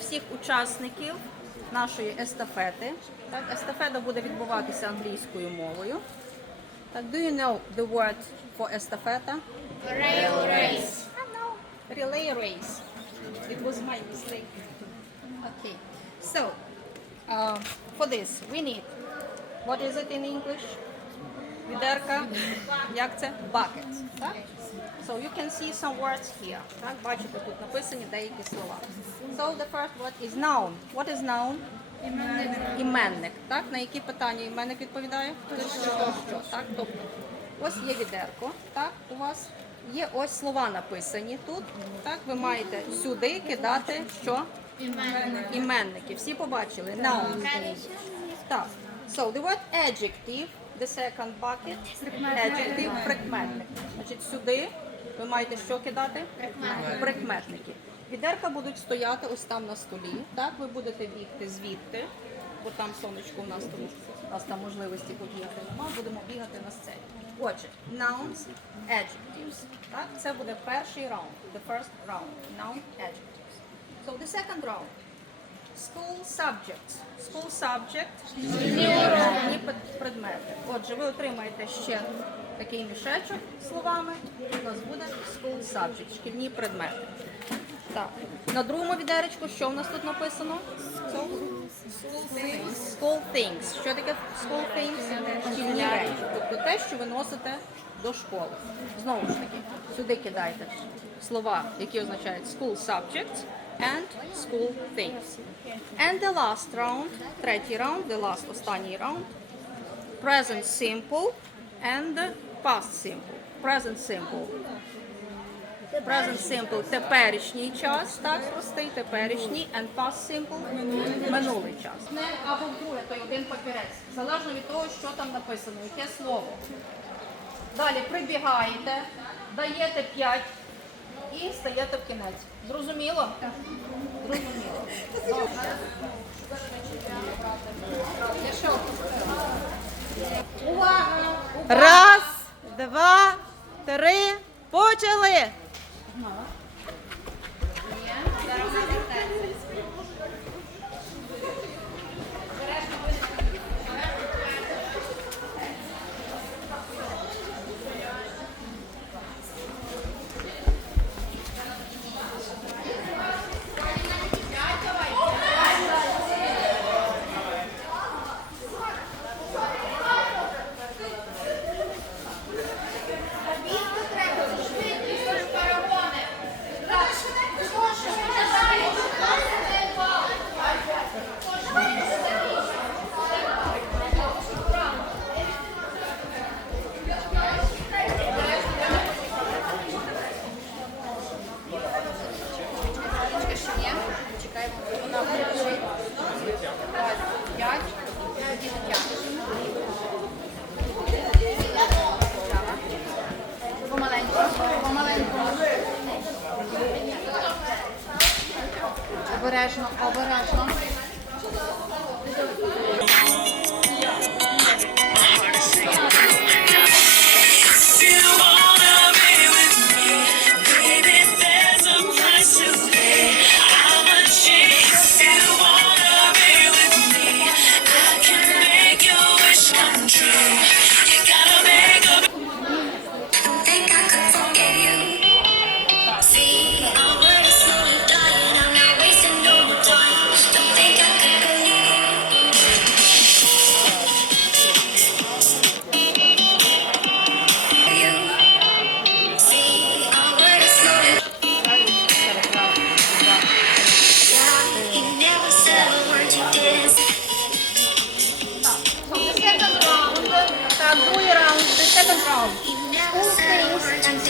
Всіх учасників нашої естафети. Так, естафета буде відбуватися англійською мовою. Так, do you know the word for estafeta? Rail race. Relay race. It was my mistake. Okay. So, uh, for this, we need, what is it in English? Відерка. Як це? Bucket. Так? So you can see some words here. Так, бачите, тут написані деякі слова. So the first word is noun. What is noun? Іменник. Так, на які питання іменник відповідає? Хто що, що. Так, тобто, ось є відерко. Так, у вас є ось слова написані тут. Так, ви маєте сюди кидати що? Іменники. Всі побачили? Noun. Так. So the word adjective, the second bucket, adjective, прикметник. Значить, сюди ви маєте що кидати? Прикметники. Відерка будуть стояти ось там на столі. Так, ви будете бігти звідти, бо там сонечко у нас тому у нас там можливості побігати нема. Будемо бігати на сцені. Отже, nouns, adjectives. Так, це буде перший раунд. The first round. Noun, adjectives. So the second round. School subjects. School subject. Шкільні предмети. Отже, ви отримаєте ще такий мішечок словами. У нас буде school subject, шкільні предмети. Так. На другому відеречку, що в нас тут написано? School things. Що таке school things? Шкільні речі. Тобто те, що ви носите до школи. Знову ж таки, сюди кидайте слова, які означають school subjects and school things. And the last round, третій раунд, the last, останній раунд. Present simple and past simple. Present simple. Present simple – теперішній час, так, простий, теперішній, and past simple – минулий час. Не або вдруге, той один папірець, залежно від того, що там написано, яке слово. Далі прибігаєте, даєте 5 і стаєте в кінець. Зрозуміло? Так. Зрозуміло. Добре. Я що? Увага! Раз, два, три, почали! International Overall Conference. Round. School things and.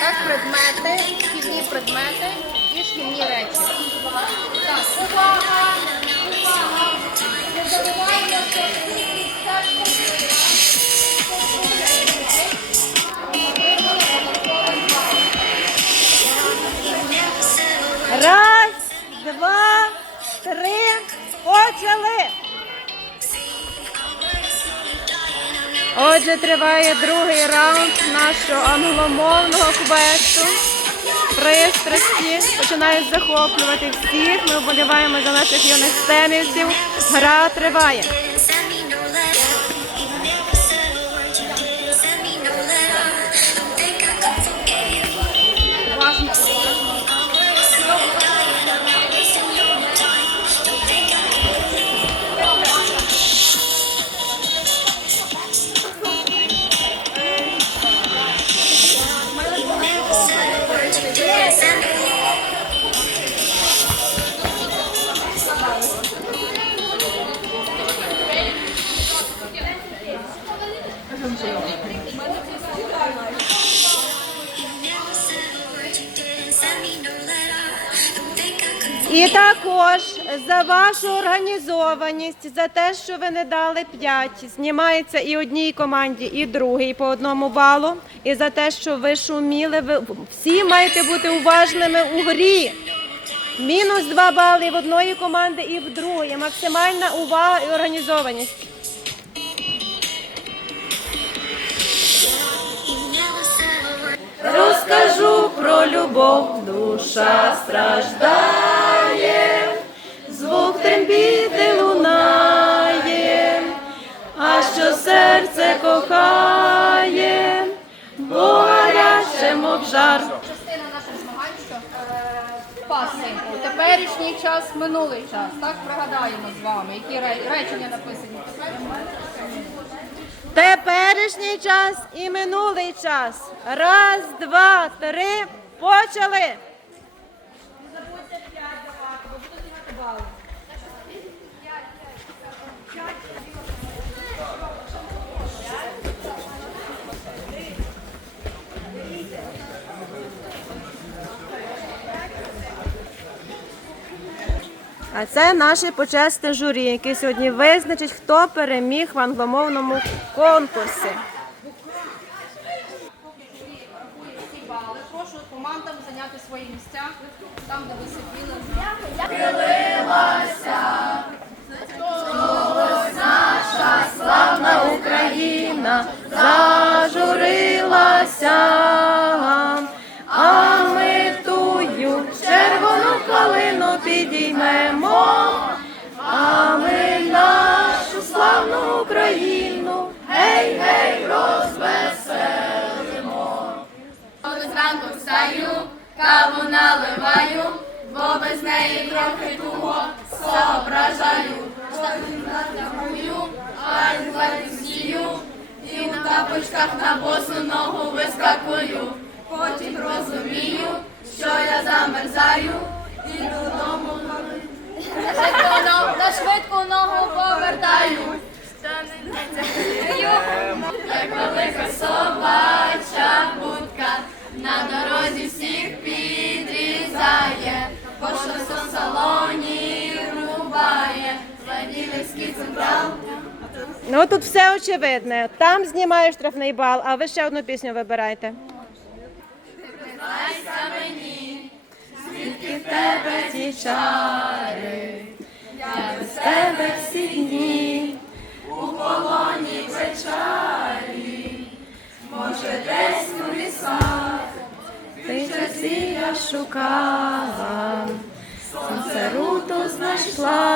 Так, предмети, шкільні предмети і шкільні речі. Так, увага, увага. Не забувайте, що Раз, два, три, почали! Отже, триває другий раунд нашого англомовного квесту. пристрасті починають захоплювати всіх. Ми вболіваємо за наших юних тенісів. Гра триває. І також за вашу організованість, за те, що ви не дали 5, знімається і одній команді, і другій по одному балу. І за те, що ви шуміли, ви всі маєте бути уважними у грі. Мінус 2 бали в одної команди і в другої. Максимальна увага і організованість. Розкажу про любов, душа страждає, звук трембіти лунає, а що серце кохає, бо гаряче, мов жар. Частина наших змагань, що е. Теперішній час, минулий час. Так пригадаємо з вами, які ре- речення написані. Теперішній час і минулий час. Раз, два, три, почали. А це наше почесне журі, яке сьогодні визначить, хто переміг в англомовному конкурсі. Прошу командам зайняти свої місця там, де ви сиділи. Славна Україна зажурилася, каву наливаю, бо без неї трохи туго соображаю. Штаню, а зію, і в тапочках на босу ногу вискакую. Потім розумію, що я замерзаю, і додому на швидку ногу повертаю. Ну тут все очевидне. Там знімаю штрафний бал, а ви ще одну пісню вибирайте. Знайся мені, Звідки в тебе ті чари, я без тебе всі дні. у полоні печалі, може десь у лісах, Ти часі я шукала, сонце руту знайшла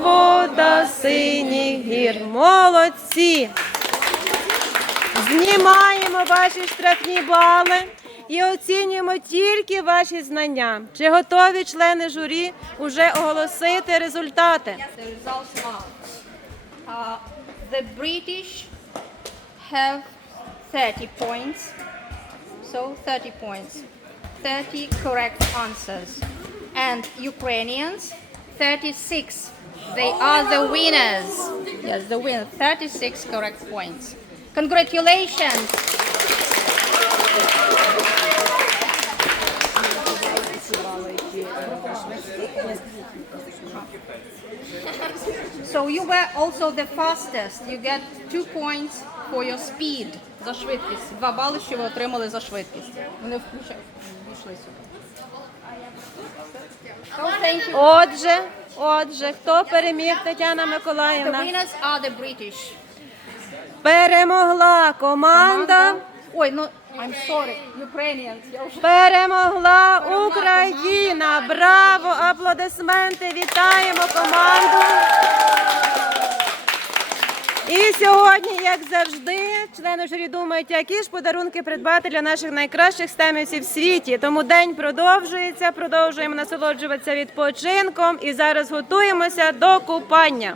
вода синіх гір. Молодці! Знімаємо ваші штрафні бали і оцінюємо тільки ваші знання. Чи готові члени журі уже оголосити результати? Uh, the British have 30 points. So 30 points. 30 correct answers. And Ukrainians 36. They are the winners. Yes, the winner. 36 correct points. Congratulations. So you were also the fastest. You get two points for your speed. За швидкість. Два бали, що ви отримали за швидкість. Вони включають. Пішли сюди. So thank you. Отже, отже, хто переміг Тетяна The Миколаївна? winners are the British. Перемогла команда. Ой, ну, I'm sorry, Ukrainians. Я вже Перемогла Україна! Браво! Аплодисменти! Вітаємо команду! І сьогодні, як завжди, члени журі думають, які ж подарунки придбати для наших найкращих стемівців в світі. Тому день продовжується, продовжуємо насолоджуватися відпочинком і зараз готуємося до купання.